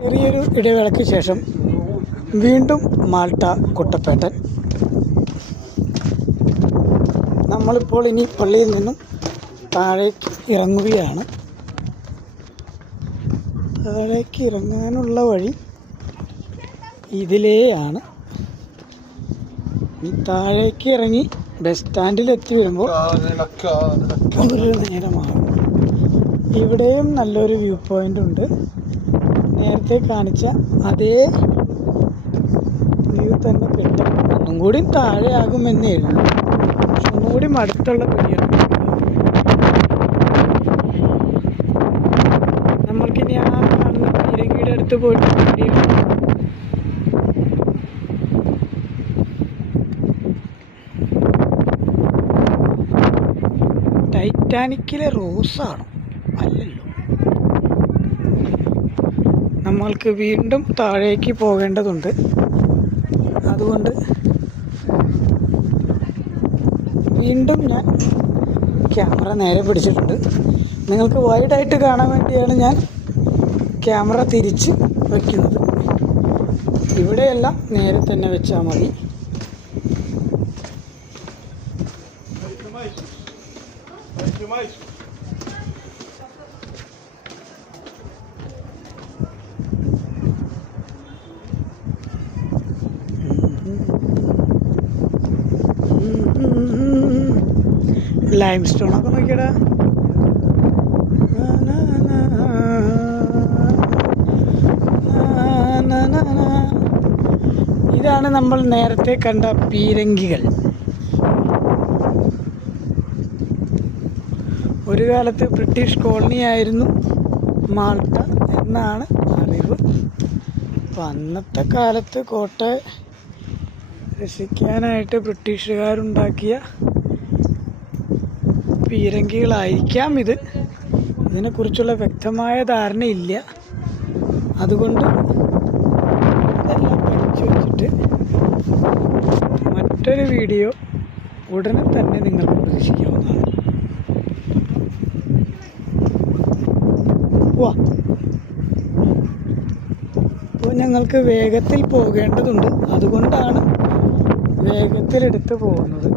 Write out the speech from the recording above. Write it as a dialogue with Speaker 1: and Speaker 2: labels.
Speaker 1: ചെറിയൊരു ഇടവേളയ്ക്ക് ശേഷം വീണ്ടും മാൾട്ട കുട്ടപ്പേട്ടൻ. നമ്മളിപ്പോൾ ഇനി പള്ളിയിൽ നിന്നും താഴേക്ക് ഇറങ്ങുകയാണ്. താഴേക്ക് ഇറങ്ങാനുള്ള വഴി ഇതിലേയാണ്. ഈ താഴേക്ക് ഇറങ്ങി ബസ് സ്റ്റാൻഡിൽ എത്തി വരുമ്പോൾ ഒരു നേരമാകും ഇവിടെയും നല്ലൊരു വ്യൂ പോയിന്റ് ഉണ്ട്. നേരത്തെ കാണിച്ച അതേ വ്യൂ തന്നെ കിട്ടും. ഒന്നും കൂടി താഴെയാകുമെന്നേ ഉള്ളൂ. പക്ഷെ ഒന്നും കൂടി അടുത്തുള്ള പിടിയാണ് നമ്മൾക്കിനി ആ കാണുന്ന പീരങ്കിയുടെ അടുത്ത് പോയിട്ട് ടൈറ്റാനിക്കിലെ റോസാണ് അല്ലല്ലോ. നമ്മൾക്ക് വീണ്ടും താഴേക്ക് പോകേണ്ടതുണ്ട് അതുകൊണ്ട് വീണ്ടും ഞാൻ ക്യാമറ നേരെ പിടിച്ചിട്ടുണ്ട് നിങ്ങൾക്ക് വൈഡായിട്ട് കാണാൻ വേണ്ടിയാണ് ഞാൻ ക്യാമറ തിരിച്ച് വയ്ക്കുന്നത് ഇവിടെയെല്ലാം നേരെ തന്നെ വെച്ചാൽ മതി ലൈം സ്റ്റോൺ ഒക്കെ നോക്കിയടാ. ഇതാണ് നമ്മൾ നേരത്തെ കണ്ട പീരങ്കികൾ. ഒരു കാലത്ത് ബ്രിട്ടീഷ് കോളനി ആയിരുന്നു മാൾട്ട എന്നാണ് അറിവ്. അപ്പം അന്നത്തെ കാലത്ത് കോട്ട രക്ഷിക്കാനായിട്ട് ബ്രിട്ടീഷുകാരുണ്ടാക്കിയ പീരങ്കികളായിരിക്കാം ഇത് ഇതിനെക്കുറിച്ചുള്ള വ്യക്തമായ ധാരണയില്ല. അതുകൊണ്ട് ഇതെല്ലാം പഠിച്ചു വെച്ചിട്ട് മറ്റൊരു വീഡിയോ ഉടനെ തന്നെ നിങ്ങൾക്ക് പ്രതീക്ഷിക്കാവുന്നതാണ്. വാ അപ്പോൾ ഞങ്ങൾക്ക് വേഗത്തിൽ പോകേണ്ടതുണ്ട്. അതുകൊണ്ടാണ് വേഗത്തിലെടുത്ത് പോകുന്നത്.